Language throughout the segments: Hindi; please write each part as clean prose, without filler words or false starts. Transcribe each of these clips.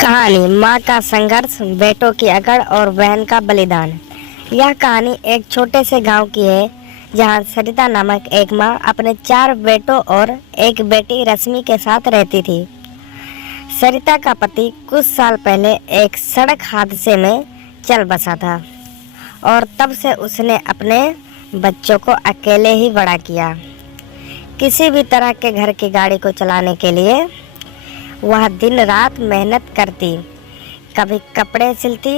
कहानी माँ का संघर्ष, बेटों की अकड़ और बहन का बलिदान। यह कहानी एक छोटे से गांव की है जहां सरिता नामक एक माँ अपने 4 बेटों और एक बेटी रश्मि के साथ रहती थी। सरिता का पति कुछ साल पहले एक सड़क हादसे में चल बसा था और तब से उसने अपने बच्चों को अकेले ही बड़ा किया। किसी भी तरह के घर की गाड़ी को चलाने के लिए वह दिन रात मेहनत करती, कभी कपड़े सिलती,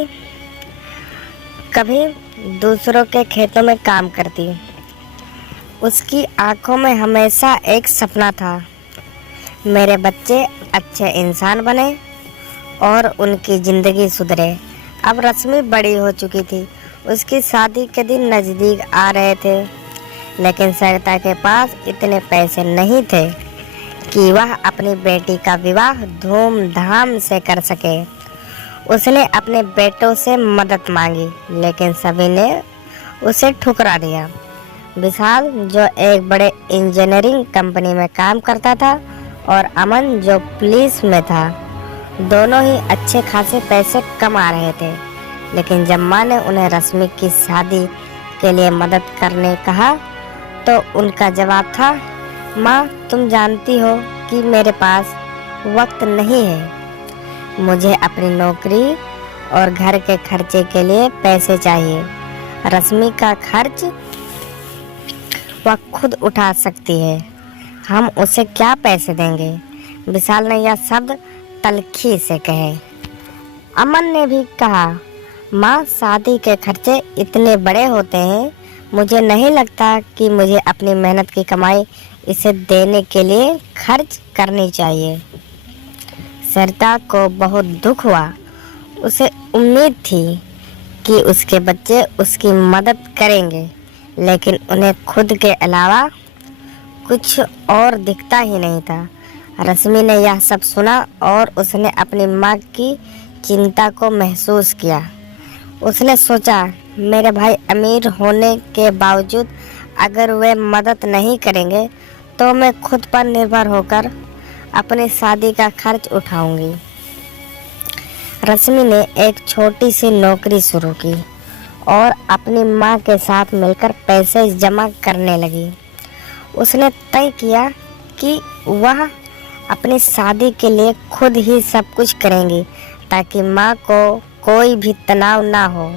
कभी दूसरों के खेतों में काम करती। उसकी आंखों में हमेशा एक सपना था, मेरे बच्चे अच्छे इंसान बने और उनकी ज़िंदगी सुधरे। अब रश्मि बड़ी हो चुकी थी, उसकी शादी के दिन नज़दीक आ रहे थे, लेकिन सरिता के पास इतने पैसे नहीं थे कि वह अपनी बेटी का विवाह धूमधाम से कर सके। उसने अपने बेटों से मदद मांगी, लेकिन सभी ने उसे ठुकरा दिया। विशाल, जो एक बड़े इंजीनियरिंग कंपनी में काम करता था, और अमन, जो पुलिस में था, दोनों ही अच्छे खासे पैसे कमा रहे थे। लेकिन जब माँ ने उन्हें रश्मि की शादी के लिए मदद करने कहा, तो उनका जवाब था, माँ, तुम जानती हो कि मेरे पास वक्त नहीं है। मुझे अपनी नौकरी और घर के खर्चे के लिए पैसे चाहिए। रश्मि का खर्च वह खुद उठा सकती है, हम उसे क्या पैसे देंगे। विशाल ने यह शब्द तल्खी से कहे। अमन ने भी कहा, माँ, शादी के खर्चे इतने बड़े होते हैं, मुझे नहीं लगता कि मुझे अपनी मेहनत की कमाई इसे देने के लिए खर्च करनी चाहिए। सरिता को बहुत दुख हुआ। उसे उम्मीद थी कि उसके बच्चे उसकी मदद करेंगे, लेकिन उन्हें खुद के अलावा कुछ और दिखता ही नहीं था। रश्मि ने यह सब सुना और उसने अपनी माँ की चिंता को महसूस किया। उसने सोचा, मेरे भाई अमीर होने के बावजूद अगर वे मदद नहीं करेंगे तो मैं खुद पर निर्भर होकर अपनी शादी का खर्च उठाऊंगी। रश्मि ने एक छोटी सी नौकरी शुरू की और अपनी माँ के साथ मिलकर पैसे जमा करने लगी। उसने तय किया कि वह अपनी शादी के लिए खुद ही सब कुछ करेंगी, ताकि माँ को कोई भी तनाव ना हो।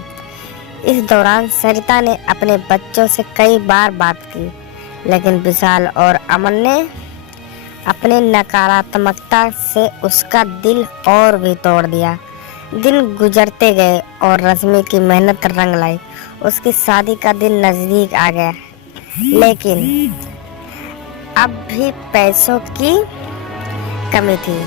इस दौरान सरिता ने अपने बच्चों से कई बार बात की, लेकिन विशाल और अमन ने अपनी नकारात्मकता से उसका दिल और भी तोड़ दिया। दिन गुजरते गए और रश्मि की मेहनत रंग लाई। उसकी शादी का दिन नज़दीक आ गया, लेकिन अब भी पैसों की कमी थी।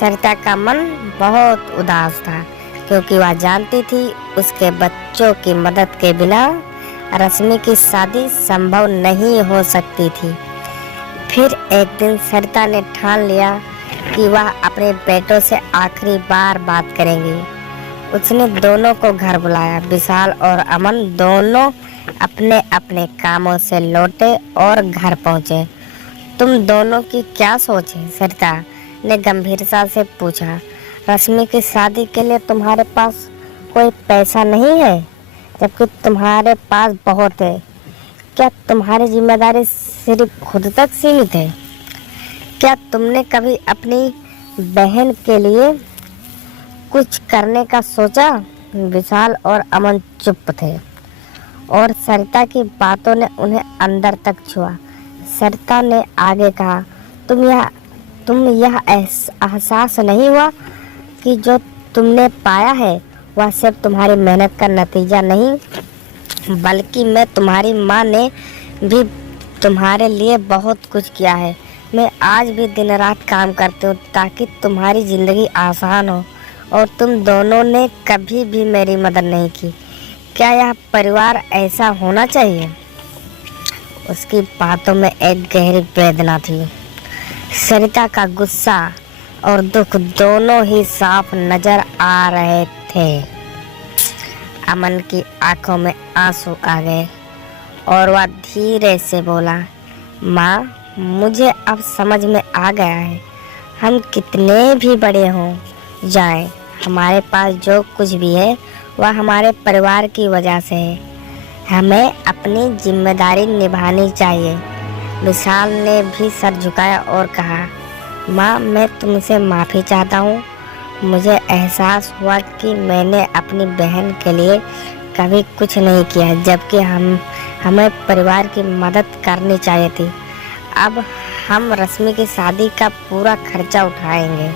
सरिता का मन बहुत उदास था, क्योंकि वह जानती थी उसके बच्चों की मदद के बिना रश्मि की शादी संभव नहीं हो सकती थी। फिर एक दिन सरिता ने ठान लिया कि वह अपने बेटों से आखिरी बार बात करेंगी। उसने दोनों को घर बुलाया। विशाल और अमन दोनों अपने अपने कामों से लौटे और घर पहुंचे। तुम दोनों की क्या सोच है? सरिता ने गंभीरता से पूछा। रश्मि की शादी के लिए तुम्हारे पास कोई पैसा नहीं है, जबकि तुम्हारे पास बहुत है। क्या तुम्हारी जिम्मेदारी सिर्फ खुद तक सीमित है? क्या तुमने कभी अपनी बहन के लिए कुछ करने का सोचा? विशाल और अमन चुप थे और सरिता की बातों ने उन्हें अंदर तक छुआ। सरिता ने आगे कहा, तुम यह एहसास नहीं हुआ कि जो तुमने पाया है वह सिर्फ तुम्हारी मेहनत का नतीजा नहीं, बल्कि मैं, तुम्हारी माँ ने भी तुम्हारे लिए बहुत कुछ किया है। मैं आज भी दिन रात काम करती हूँ ताकि तुम्हारी ज़िंदगी आसान हो, और तुम दोनों ने कभी भी मेरी मदद नहीं की। क्या यह परिवार ऐसा होना चाहिए? उसकी बातों में एक गहरी वेदना थी। सरिता का गुस्सा और दुख दोनों ही साफ नजर आ रहे थे। अमन की आंखों में आंसू आ गए और वह धीरे से बोला, माँ, मुझे अब समझ में आ गया है, हम कितने भी बड़े हों, जाएं। हमारे पास जो कुछ भी है वह हमारे परिवार की वजह से है। हमें अपनी जिम्मेदारी निभानी चाहिए। विशाल ने भी सर झुकाया और कहा, माँ, मैं तुमसे माफ़ी चाहता हूँ। मुझे एहसास हुआ कि मैंने अपनी बहन के लिए कभी कुछ नहीं किया, जबकि हमें परिवार की मदद करनी चाहिए थी। अब हम रश्मि की शादी का पूरा खर्चा उठाएंगे।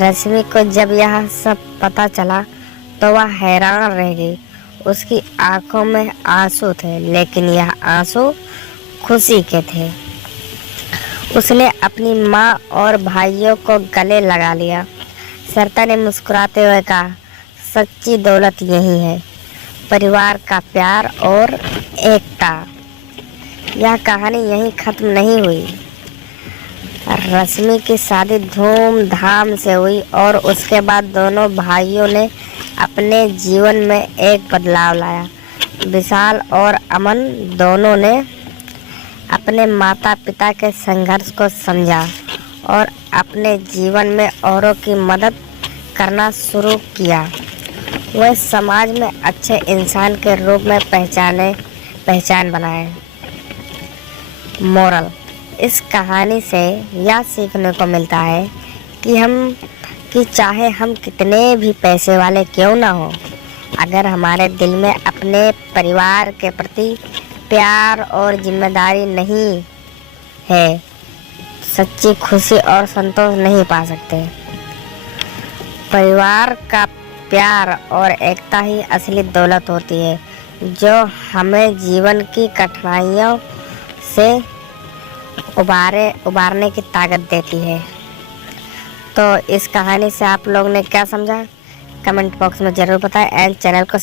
रश्मि को जब यह सब पता चला तो वह हैरान रह गई। उसकी आंखों में आंसू थे, लेकिन यह आंसू खुशी के थे। उसने अपनी माँ और भाइयों को गले लगा लिया। सरिता ने मुस्कुराते हुए कहा, सच्ची दौलत यही है, परिवार का प्यार और एकता। यह कहानी यहीं खत्म नहीं हुई। रश्मि की शादी धूमधाम से हुई और उसके बाद दोनों भाइयों ने अपने जीवन में एक बदलाव लाया। विशाल और अमन दोनों ने अपने माता पिता के संघर्ष को समझा और अपने जीवन में औरों की मदद करना शुरू किया। वे समाज में अच्छे इंसान के रूप में पहचान बनाए। मोरल: इस कहानी से यह सीखने को मिलता है कि चाहे हम कितने भी पैसे वाले क्यों ना हो, अगर हमारे दिल में अपने परिवार के प्रति प्यार और जिम्मेदारी नहीं है, सच्ची खुशी और संतोष नहीं पा सकते। परिवार का प्यार और एकता ही असली दौलत होती है, जो हमें जीवन की कठिनाइयों से उबारने की ताकत देती है। तो इस कहानी से आप लोग ने क्या समझा, कमेंट बॉक्स में ज़रूर बताएं एंड चैनल को